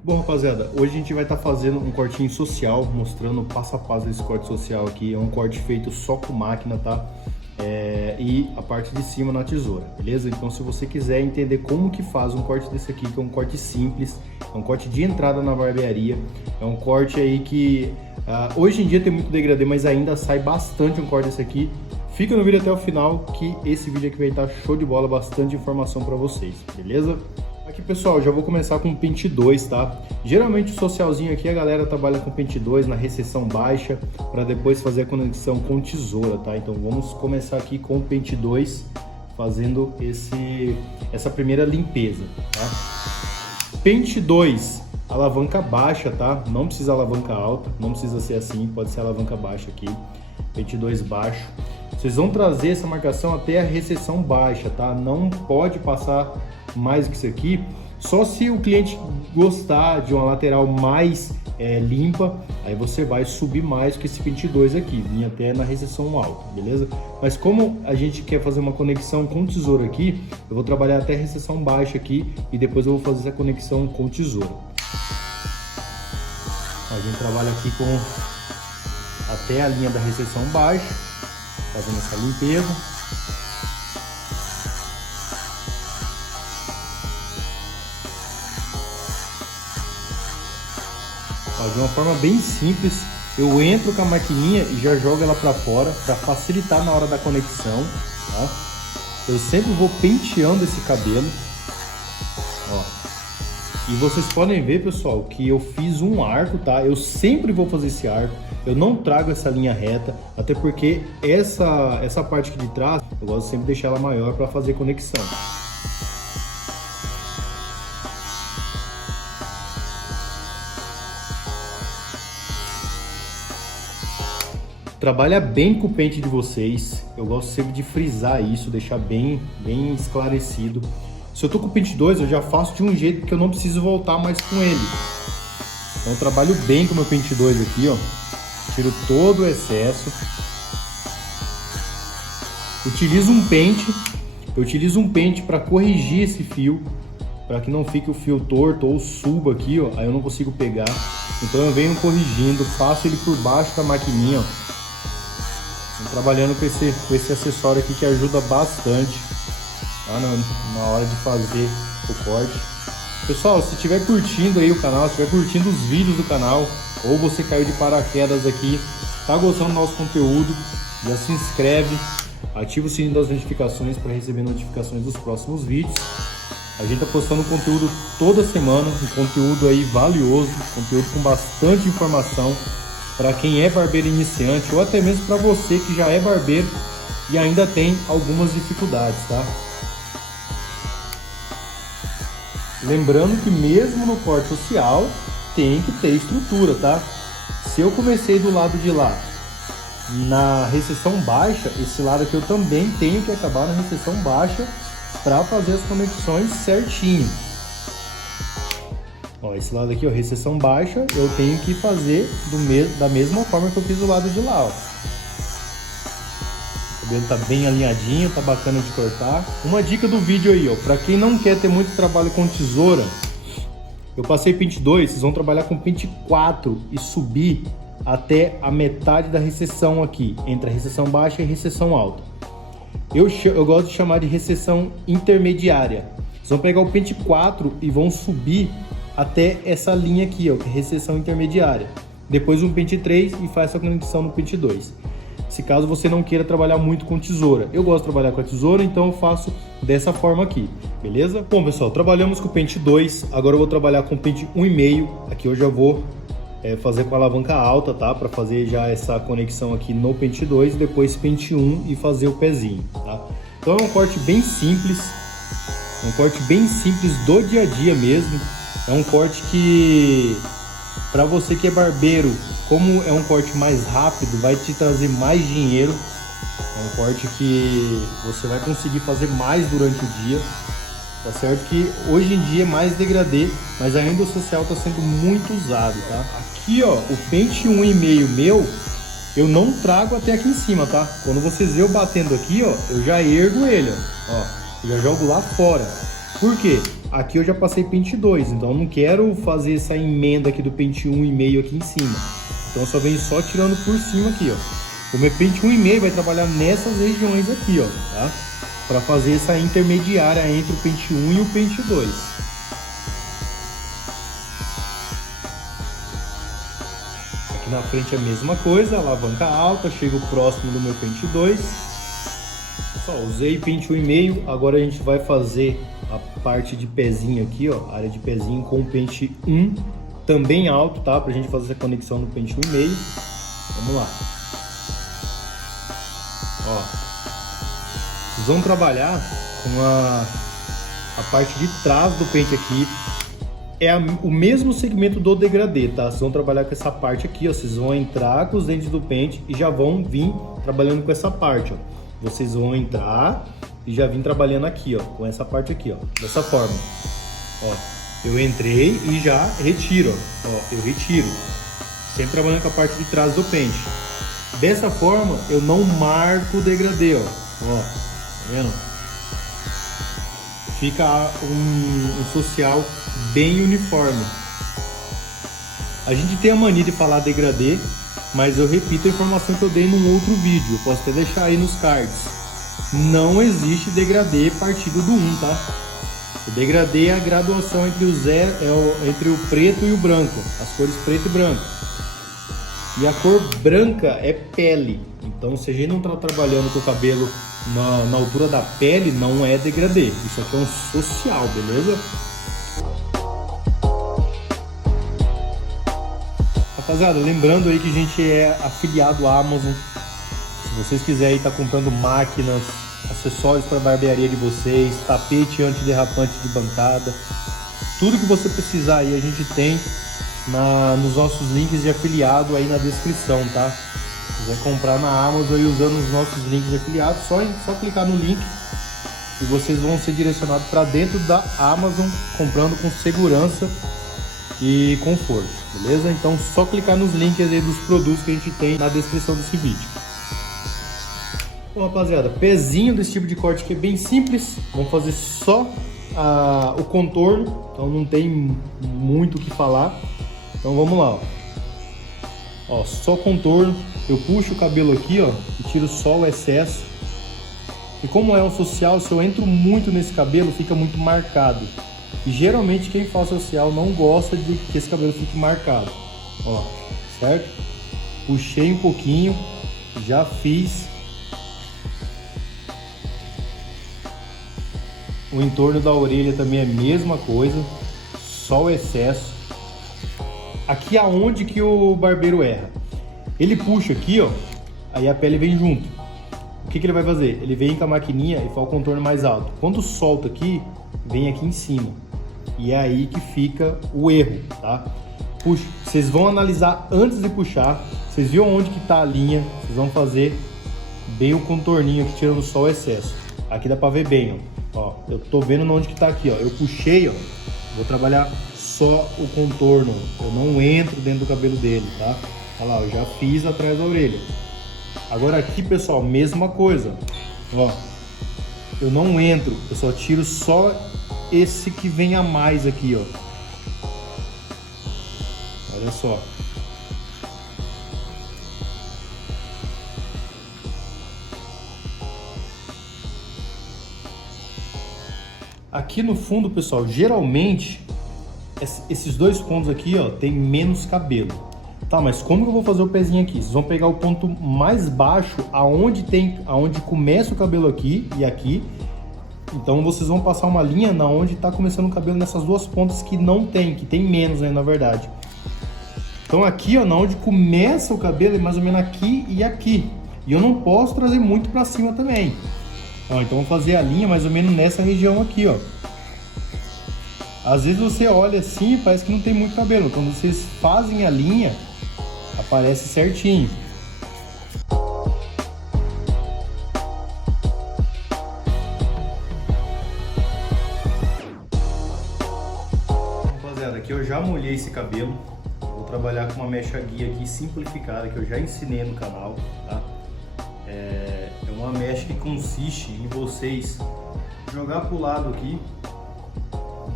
Bom, rapaziada, hoje a gente vai estar fazendo um cortinho social, mostrando passo a passo desse corte social aqui. É um corte feito só com máquina, tá? E a parte de cima na tesoura, beleza? Então, se você quiser entender como que faz um corte desse aqui, que é um corte simples, é um corte de entrada na barbearia, é um corte aí que hoje em dia tem muito degradê, mas ainda sai bastante um corte desse aqui. Fica no vídeo até o final, que esse vídeo aqui vai estar show de bola, bastante informação para vocês, beleza? Aqui, pessoal, já vou começar com o pente 2, tá? Geralmente o socialzinho aqui a galera trabalha com pente 2 na recessão baixa para depois fazer a conexão com tesoura, tá? Então vamos começar aqui com o pente 2 fazendo essa primeira limpeza, tá? Pente 2, alavanca baixa, tá? Não precisa alavanca alta, não precisa ser assim, pode ser alavanca baixa aqui. Pente 2 baixo. Vocês vão trazer essa marcação até a recessão baixa, tá? Não pode passar mais do que isso aqui, só se o cliente gostar de uma lateral mais limpa, aí você vai subir mais que esse pente 2 aqui, vir até na recessão alta, beleza? Mas como a gente quer fazer uma conexão com tesoura aqui, eu vou trabalhar até a recessão baixa aqui e depois eu vou fazer essa conexão com tesoura. A gente trabalha aqui com até a linha da recessão baixa, fazendo essa limpeza. De uma forma bem simples, eu entro com a maquininha e já jogo ela para fora para facilitar na hora da conexão, tá? Eu sempre vou penteando esse cabelo, ó. E vocês podem ver, pessoal, que eu fiz um arco, tá? Eu sempre vou fazer esse arco, eu não trago essa linha reta, até porque essa parte aqui de trás, eu gosto sempre de deixar ela maior para fazer conexão. Trabalha bem com o pente de vocês, eu gosto sempre de frisar isso, deixar bem esclarecido. Se eu tô com o pente 2, eu já faço de um jeito que eu não preciso voltar mais com ele. Então eu trabalho bem com o meu pente 2 aqui, ó. Tiro todo o excesso. Eu utilizo um pente para corrigir esse fio, para que não fique o fio torto ou suba aqui, ó, aí eu não consigo pegar. Então eu venho corrigindo, passo ele por baixo da maquininha, ó. Trabalhando com esse acessório aqui que ajuda bastante, tá? Na hora de fazer o corte. Pessoal, se estiver curtindo aí o canal, se estiver curtindo os vídeos do canal, ou você caiu de paraquedas aqui, tá gostando do nosso conteúdo, já se inscreve, ativa o sininho das notificações para receber notificações dos próximos vídeos. A gente tá postando conteúdo toda semana, um conteúdo aí valioso, conteúdo com bastante informação para quem é barbeiro iniciante ou até mesmo para você que já é barbeiro e ainda tem algumas dificuldades, tá? Lembrando que mesmo no corte social tem que ter estrutura, tá? Se eu comecei do lado de lá na recessão baixa, esse lado aqui eu também tenho que acabar na recessão baixa para fazer as conexões certinho. Ó, esse lado aqui, ó, recessão baixa, eu tenho que fazer da mesma forma que eu fiz do lado de lá, ó. O cabelo tá bem alinhadinho, tá bacana de cortar. Uma dica do vídeo aí, ó, pra quem não quer ter muito trabalho com tesoura, eu passei pente 2, vocês vão trabalhar com pente 4 e subir até a metade da recessão aqui, entre a recessão baixa e a recessão alta. Eu gosto de chamar de recessão intermediária. Vocês vão pegar o pente 4 e vão subir até essa linha aqui, ó, que é recessão intermediária. Depois um pente 3 e faz essa conexão no pente 2. Se caso você não queira trabalhar muito com tesoura. Eu gosto de trabalhar com a tesoura, então eu faço dessa forma aqui, beleza? Bom, pessoal, trabalhamos com o pente 2, agora eu vou trabalhar com o pente 1,5. Aqui eu já vou fazer com a alavanca alta, tá? Para fazer já essa conexão aqui no pente 2, depois pente 1 e fazer o pezinho, tá? Então é um corte bem simples do dia a dia mesmo. É um corte que, para você que é barbeiro, como é um corte mais rápido, vai te trazer mais dinheiro. É um corte que você vai conseguir fazer mais durante o dia. Tá certo que hoje em dia é mais degradê, mas ainda o social está sendo muito usado, tá? Aqui, ó, o pente 1,5 meu, eu não trago até aqui em cima, tá? Quando vocês verem eu batendo aqui, ó, eu já ergo ele, ó. Eu já jogo lá fora. Por quê? Aqui eu já passei pente 2, então eu não quero fazer essa emenda aqui do pente 1,5 aqui em cima. Então eu só venho só tirando por cima aqui, ó. O meu pente 1,5 vai trabalhar nessas regiões aqui, ó, tá? Para fazer essa intermediária entre o pente 1 e o pente 2. Aqui na frente é a mesma coisa, alavanca alta, chego próximo do meu pente 2. Só usei pente 1,5, agora a gente vai fazer a parte de pezinho aqui, ó, área de pezinho com o pente 1, também alto, tá? Pra gente fazer essa conexão no pente 1,5. Vamos lá. Ó, vocês vão trabalhar com a parte de trás do pente aqui. É o mesmo segmento do degradê, tá? Vocês vão trabalhar com essa parte aqui, ó. Vocês vão entrar com os dentes do pente e já vão vir trabalhando com essa parte, ó. Vocês vão entrar e já vim trabalhando aqui, ó, com essa parte aqui, ó, dessa forma. Ó, eu entrei e já retiro, ó, eu retiro. Sempre trabalhando com a parte de trás do pente. Dessa forma, eu não marco o degradê, ó. Ó, tá vendo? Fica um social bem uniforme. A gente tem a mania de falar degradê, mas eu repito a informação que eu dei num outro vídeo. Eu posso até deixar aí nos cards. Não existe degradê partido do 1, tá? O degradê é a graduação entre entre o preto e o branco, as cores preto e branco. E a cor branca é pele. Então, se a gente não está trabalhando com o cabelo na altura da pele, não é degradê. Isso aqui é um social, beleza? Rapaziada, lembrando aí que a gente é afiliado à Amazon. Se vocês quiserem estar comprando máquinas, acessórios para a barbearia de vocês, tapete antiderrapante de bancada, tudo que você precisar aí a gente tem nos nossos links de afiliado aí na descrição, tá? Se quiser comprar na Amazon aí usando os nossos links de afiliado, só clicar no link e vocês vão ser direcionados para dentro da Amazon, comprando com segurança e conforto, beleza? Então só clicar nos links aí dos produtos que a gente tem na descrição desse vídeo. Bom, rapaziada, pezinho desse tipo de corte que é bem simples. Vamos fazer só o contorno, então não tem muito o que falar. Então vamos lá, ó, só contorno. Eu puxo o cabelo aqui, ó, e tiro só o excesso. E como é um social, se eu entro muito nesse cabelo, fica muito marcado. E geralmente quem faz social não gosta de que esse cabelo fique marcado, ó, certo? Puxei um pouquinho, já fiz. O entorno da orelha também é a mesma coisa, só o excesso. Aqui é onde que o barbeiro erra. Ele puxa aqui, ó, aí a pele vem junto. O que ele vai fazer? Ele vem com a maquininha e faz o contorno mais alto. Quando solta aqui, vem aqui em cima. E é aí que fica o erro, tá? Puxa, vocês vão analisar antes de puxar. Vocês viram onde que tá a linha. Vocês vão fazer bem o contorninho aqui, tirando só o excesso. Aqui dá pra ver bem, ó. Eu tô vendo onde que tá aqui, ó. Eu puxei, ó. Vou trabalhar só o contorno. Eu não entro dentro do cabelo dele, tá? Olha lá, eu já fiz atrás da orelha. Agora aqui, pessoal, mesma coisa. Ó, eu não entro, eu só tiro só esse que vem a mais aqui, ó. Olha só. Aqui no fundo, pessoal, geralmente esses dois pontos aqui, ó, tem menos cabelo. Tá, mas como que eu vou fazer o pezinho aqui? Vocês vão pegar o ponto mais baixo, aonde começa o cabelo aqui e aqui. Então vocês vão passar uma linha na onde tá começando o cabelo nessas duas pontas que não tem, que tem menos, né, na verdade. Então aqui, ó, na onde começa o cabelo é mais ou menos aqui e aqui. E eu não posso trazer muito pra cima também. Ó, então vou fazer a linha mais ou menos nessa região aqui, ó. Às vezes você olha assim e parece que não tem muito cabelo. Quando vocês fazem a linha, aparece certinho. Rapaziada, aqui eu já molhei esse cabelo. Vou trabalhar com uma mecha guia aqui simplificada que eu já ensinei no canal, tá? É uma mecha que consiste em vocês jogar pro lado aqui,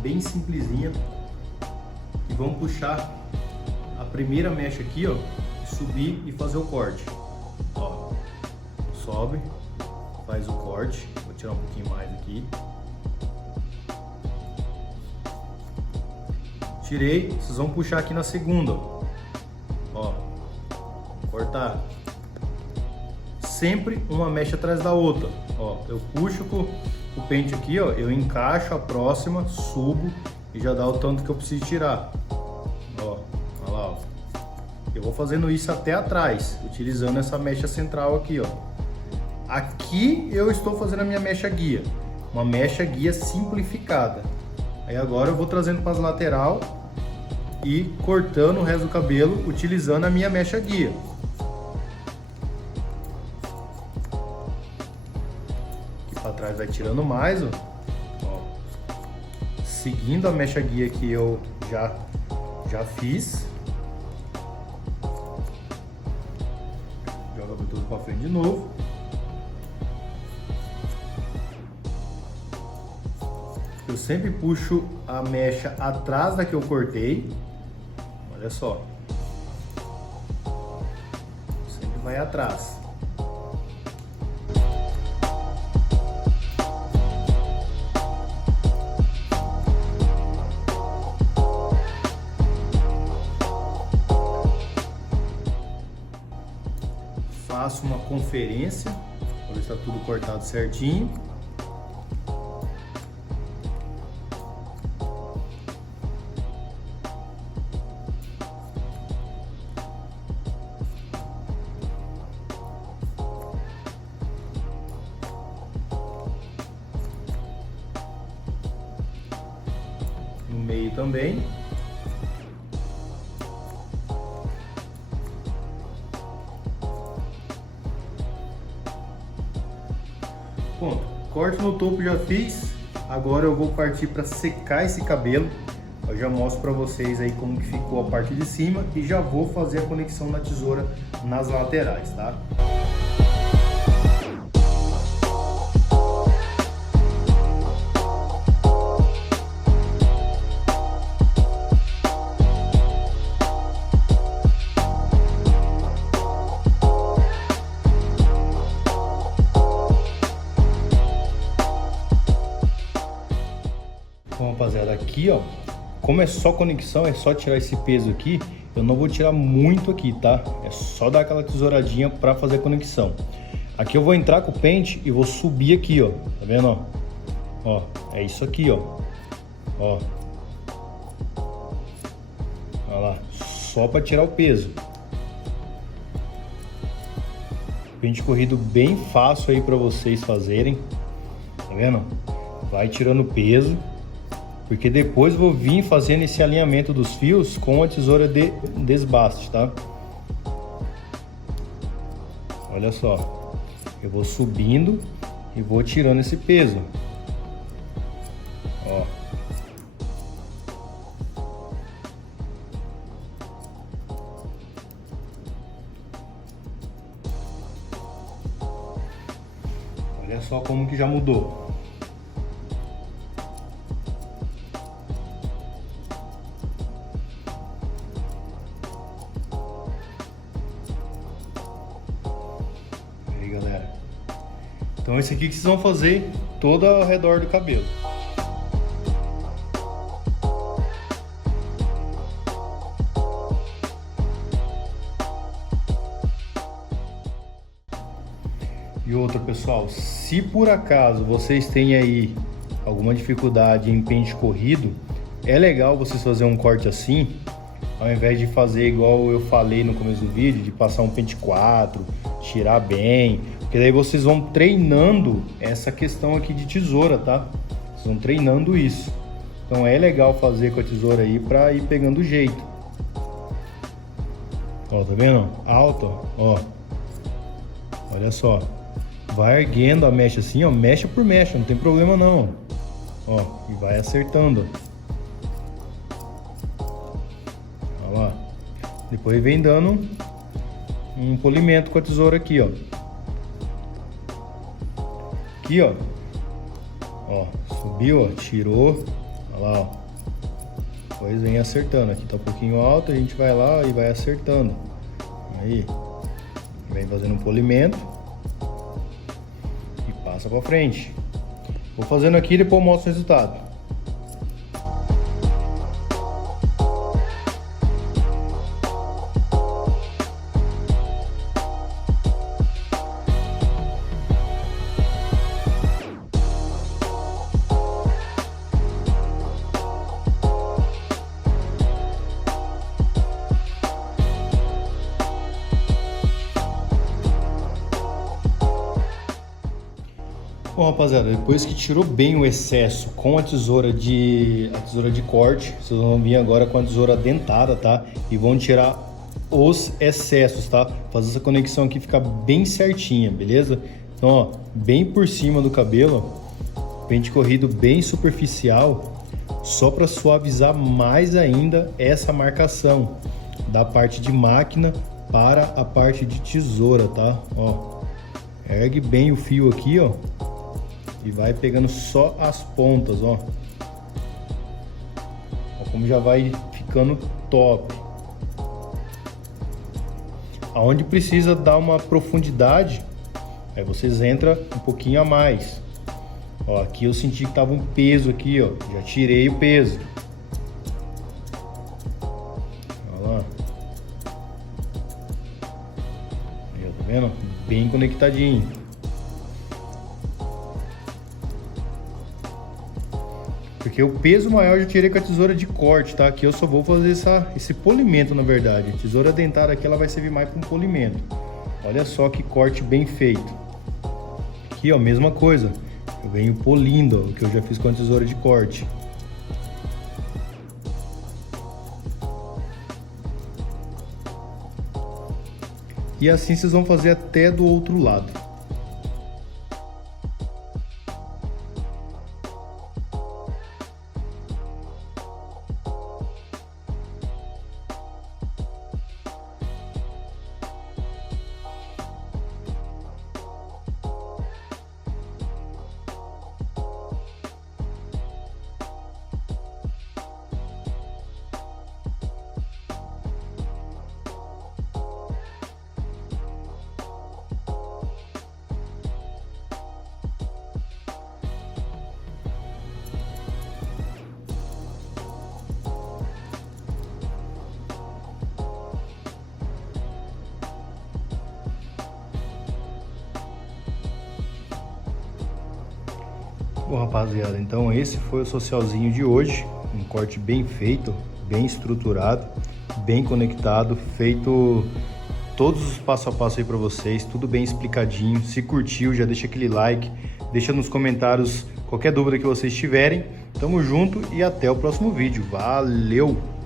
bem simplesinha. E vamos puxar a primeira mecha aqui, ó, subir e fazer o corte. Ó, sobe, faz o corte. Vou tirar um pouquinho mais aqui. Tirei, vocês vão puxar aqui na segunda, ó, cortar. Sempre uma mecha atrás da outra, ó. Eu puxo com o pente aqui, ó, eu encaixo a próxima, subo e já dá o tanto que eu preciso tirar, ó, olha lá, ó. Eu vou fazendo isso até atrás, utilizando essa mecha central aqui, ó. Aqui eu estou fazendo a minha mecha guia, uma mecha guia simplificada. Aí agora eu vou trazendo para as lateral e cortando o resto do cabelo utilizando a minha mecha guia. Aqui para trás vai tirando mais, ó. Ó. Seguindo a mecha guia que eu já fiz. Joga tudo para frente de novo. Eu sempre puxo a mecha atrás da que eu cortei. Olha só. Sempre vai atrás. Faço uma conferência para ver se está tudo cortado certinho. No meio também. Pronto, corte no topo já fiz. Agora eu vou partir para secar esse cabelo. Eu já mostro para vocês aí como que ficou a parte de cima e já vou fazer a conexão na tesoura nas laterais, tá? Bom, rapaziada, aqui ó, como é só conexão, é só tirar esse peso aqui, eu não vou tirar muito aqui, tá? É só dar aquela tesouradinha para fazer a conexão. Aqui eu vou entrar com o pente e vou subir aqui, ó, tá vendo, ó? Ó, é isso aqui, ó. Ó. Olha lá, só para tirar o peso. Pente corrido bem fácil aí para vocês fazerem, tá vendo? Vai tirando o peso. Porque depois vou vir fazendo esse alinhamento dos fios com a tesoura de desbaste, tá? Olha só, eu vou subindo e vou tirando esse peso. Ó. Olha só como que já mudou. Galera, então esse aqui que vocês vão fazer todo ao redor do cabelo. E outra, pessoal, se por acaso vocês têm aí alguma dificuldade em pente corrido, é legal vocês fazerem um corte assim, ao invés de fazer igual eu falei no começo do vídeo, de passar um pente 4, tirar bem, porque daí vocês vão treinando essa questão aqui de tesoura, tá? Vocês vão treinando isso. Então é legal fazer com a tesoura aí pra ir pegando o jeito. Ó, tá vendo? Alto, ó. Olha só. Vai erguendo a mecha assim, ó, mecha por mecha, não tem problema não. Ó, e vai acertando. Olha lá. Depois vem dando um polimento com a tesoura aqui, ó. Aqui, ó. Ó, subiu, ó, tirou. Olha lá, ó. Depois vem acertando. Aqui tá um pouquinho alto, a gente vai lá e vai acertando. Aí, vem fazendo um polimento e passa pra frente. Vou fazendo aqui e depois eu mostro o resultado. Bom, rapaziada, depois que tirou bem o excesso com a tesoura de corte, vocês vão vir agora com a tesoura dentada, tá? E vão tirar os excessos, tá? Fazer essa conexão aqui ficar bem certinha, beleza? Então, ó, bem por cima do cabelo, pente corrido bem superficial, só para suavizar mais ainda essa marcação da parte de máquina para a parte de tesoura, tá? Ó, ergue bem o fio aqui, ó. E vai pegando só as pontas, ó. Ó como já vai ficando top. Aonde precisa dar uma profundidade, aí vocês entram um pouquinho a mais. Ó, aqui eu senti que tava um peso aqui, ó. Já tirei o peso. Olha lá. Aí, ó, tá vendo? Bem conectadinho. Porque o peso maior eu já tirei com a tesoura de corte, tá? Aqui eu só vou fazer esse polimento, na verdade. A tesoura dentada aqui, ela vai servir mais para um polimento. Olha só que corte bem feito. Aqui, ó, mesma coisa. Eu venho polindo, ó, o que eu já fiz com a tesoura de corte. E assim vocês vão fazer até do outro lado. Bom, rapaziada, então esse foi o socialzinho de hoje, um corte bem feito, bem estruturado, bem conectado, feito todos os passo a passo aí para vocês, tudo bem explicadinho. Se curtiu, já deixa aquele like, deixa nos comentários qualquer dúvida que vocês tiverem. Tamo junto e até o próximo vídeo. Valeu!